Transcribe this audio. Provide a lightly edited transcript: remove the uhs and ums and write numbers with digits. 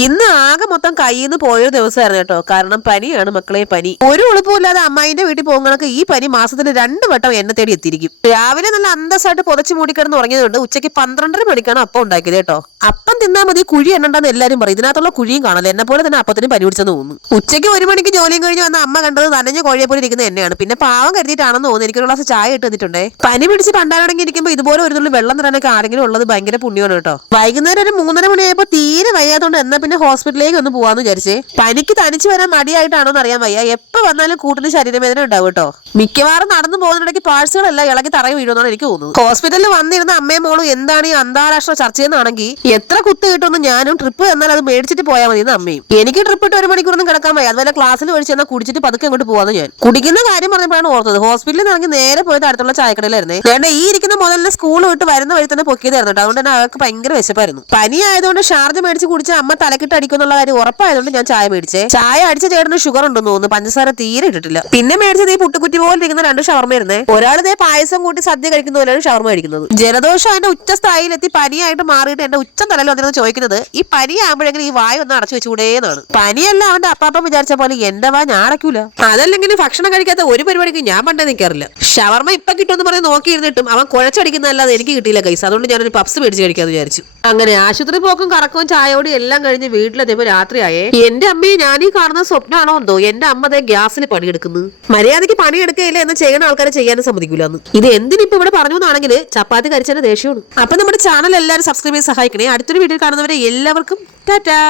ഇന്ന് ആകെ മൊത്തം കയ്യിൽ നിന്ന് പോയൊരു ദിവസമായിരുന്നു കേട്ടോ. കാരണം പനിയാണ് മക്കളെ, പനി. ഒരു എളുപ്പമില്ലാതെ അമ്മായിന്റെ വീട്ടിൽ പോകുന്നതൊക്കെ ഈ പനി മാസത്തിന് 2 വട്ടം എന്നെ തേടി എത്തിയിരിക്കും. രാവിലെ നല്ല അന്തസ്സായിട്ട് പുതച്ച് മൂടിക്കിടന്ന് ഉറങ്ങിയതുകൊണ്ട് ഉച്ചയ്ക്ക് 12:30 മണിക്കാണ് അപ്പം ഉണ്ടാക്കിയത് കേട്ടോ. അപ്പം തിന്നാൽ മതി, കുഴി എണ്ണണ്ടെന്ന് എല്ലാരും പറയും. ഇതിനകത്തുള്ള കുഴിയും കാണല്ലോ. എന്നെ പോലെ തന്നെ അപ്പത്തിന് പനി പിടിച്ചെന്ന് തോന്നുന്നു. ഉച്ചയ്ക്ക് 1 മണിക്ക് ജോലിയും കഴിഞ്ഞ് വന്ന അമ്മ കണ്ടത് നനഞ്ഞ കോഴിയെ പോലെ ഇരിക്കുന്ന എന്നെയാണ്. പിന്നെ പാവം കരുതിയിട്ടാണെന്ന് തോന്നുന്നു എനിക്കൊരു ഗ്ലാസ് ചായ ഇട്ട് തന്നിട്ടുണ്ടേ. പനി പിടിച്ച് പണ്ടാടങ്ങി ഇരിക്കുമ്പോൾ ഇതുപോലെ ഒരു തുള്ളി വെള്ളം തരാനൊക്കെ ആരെങ്കിലും ഉള്ളത് ഭയങ്കര പുണ്യമാണ് കേട്ടോ. വൈകുന്നേരം ഒരു 3:30 മണിയായപ്പോൾ തീരെ വയ്യാത്തോണ്ട് എന്നാ പിന്നെ ഹോസ്പിറ്റലിലേക്ക് ഒന്ന് പോവാന്ന് വിചാരിച്ചേ. പനിക്ക് തനിച്ച് വരാൻ മടിയായിട്ടാണോ എന്ന് അറിയാൻ വയ്യ. എപ്പോ വന്നാലും കൂട്ടിന് ശരീരവേദന ഉണ്ടാവും കേട്ടോ. മിക്കവാറും നടന്നു പോകുന്നിടയ്ക്ക് പാഴ്സുകളെല്ലാം ഇളകി തറയി വീഴുമെന്നാണ് എനിക്ക് തോന്നുന്നത്. ഹോസ്പിറ്റലിൽ വന്നിരുന്ന അമ്മയും മോളും എന്താണ് ഈ അന്താരാഷ്ട്ര ചർച്ചയെന്നാണെങ്കിൽ എത്ര കുത്ത് കിട്ടുമെന്ന് ഞാനും ട്രിപ്പ് എന്നാൽ അത് മേടിച്ചിട്ട് പോയാൽ മതി എന്ന് അമ്മയും. എനിക്ക് ട്രിപ്പ് ഇട്ട് 1 മണിക്കൂറൊന്നും കിടക്കാൻ വയ്യ. അതുപോലെ ക്ലാസ്സിൽ ഒഴിച്ച് എന്നാൽ കുടിച്ചിട്ട് പതുക്കെ അങ്ങോട്ട് പോവാന്ന് ഞാൻ. കുടിക്കുന്ന കാര്യം പറഞ്ഞപ്പോഴാണ് ഓർത്തത്. ഹോസ്പിറ്റലിൽ ഇറങ്ങി നേരെ പോയത് അടുത്തുള്ള ചായക്കടയിലായിരുന്നേ. വേണ്ട ഈ ഇരിക്കുന്ന മുതലിന് സ്കൂൾ വിട്ട് വരുന്ന വഴി തന്നെ പൊക്കിയതായിരുന്നു കേട്ടോ. അതുകൊണ്ട് തന്നെ അവർക്ക് ഭയങ്കര വിശപ്പായിരുന്നു. പനി ആയതുകൊണ്ട് ഷാർജ മേടിച്ച് കുടിച്ച അമ്മ തലക്കിട്ട് അടിക്കുന്നുള്ള കാര്യം ഉറപ്പായതുകൊണ്ട് ഞാൻ ചായ മേടിച്ചേ. ചായ അടിച്ച ചേട്ടന് ഷുഗർ ഉണ്ടെന്ന് തോന്നുന്നു. പഞ്ചസാര തീരെ ഇട്ടിട്ടില്ല. പിന്നെ മേടിച്ചത് ഈ പുട്ടുകുറ്റി പോലെ ഇരിക്കുന്ന 2 ഷവർമ ഇരുന്നേ. ഒരാൾ ഇതേ പായസം കൂട്ടി സദ്യ കഴിക്കുന്ന പോലെയാണ് ഷവർമ കഴിക്കുന്നത്. ജലദോഷം അതിന്റെ ഉച്ച സ്ഥായിലെത്തി പനിയായിട്ട് മാറിയിട്ട് എന്റെ ഉച്ചം തലയിൽ വന്നിരുന്ന് ചോദിക്കുന്നത് ഈ പനി ആകുമ്പോഴെങ്കിലും ഈ വായ ഒന്ന് അടച്ചു വെച്ചുകൂടേന്നാണ്. പനിയല്ല അവന്റെ അപ്പാപ്പം വിചാരിച്ച പോലെ എന്റെ വാ ഞാൻ അടയ്ക്കൂല. അതല്ലെങ്കിൽ ഭക്ഷണം കഴിക്കാത്ത ഒരു പരിപാടിക്ക് ഞാൻ പണ്ടേ നിൽക്കാറില്ല. ഷവർമ ഇപ്പൊ കിട്ടുമെന്ന് പറഞ്ഞ് നോക്കിയിരുന്നിട്ടും അവൻ കുഴച്ചടിക്കുന്നതല്ലാതെ എനിക്ക് കിട്ടിയില്ല കൈസ്. അതുകൊണ്ട് ഞാനൊരു പപ്സ് മേടിച്ച് കഴിക്കാന്ന് വിചാരിച്ചു. അങ്ങനെ ആശുപത്രി പോക്കും കറക്കവും ചായയോടും എല്ലാം കഴിഞ്ഞ് വീട്ടിലെത്തിയപ്പോൾ രാത്രിയായേ. എന്റെ അമ്മയെ ഞാനീ കാണുന്ന സ്വപ്നമാണോ എന്തോ. എന്റെ അമ്മ അതേ ഗ്യാസിൽ പണിയെടുക്കുന്നത്. മര്യാദയ്ക്ക് പണിയെടുക്കുകയില്ല എന്ന് ചെയ്യുന്ന ആൾക്കാരെ ചെയ്യാനും സമ്മതിക്കൂലെന്ന്. ഇത് എന്തിനിപ്പോ ഇവിടെ പറഞ്ഞു എന്നാണെങ്കിൽ ചപ്പാത്തി കരിച്ചതിന്റെ ദേഷ്യമാണ്. അപ്പൊ നമ്മുടെ ചാനൽ എല്ലാവരും സബ്സ്ക്രൈബ് ചെയ്ത് സഹായിക്കണേ. അടുത്തൊരു വീഡിയോ കാണുന്നവരെ എല്ലാവർക്കും ടാറ്റാ.